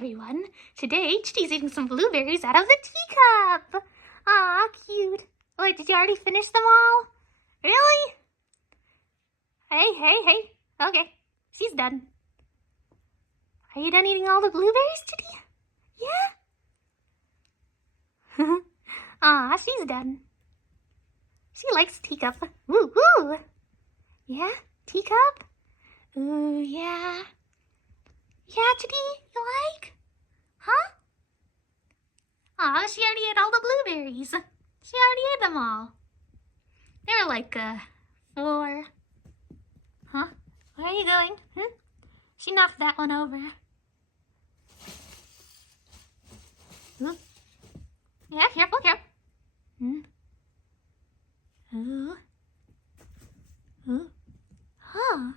everyone. Today, Chitty's eating some blueberries out of the teacup. Aw, cute. Wait, did you already finish them all? Really? Hey. Okay, she's done. Are you done eating all the blueberries, Chitty? Yeah? Aw, she's done. She likes Teacup. Woo woo! Yeah? Teacup? Ooh, yeah. Yeah, Chitty, you like? Huh? Aw, she already ate all the blueberries. She already ate them all. There were like, 4. Huh? Where are you going? She knocked that one over. Ooh. Yeah, careful. Ooh. Oh.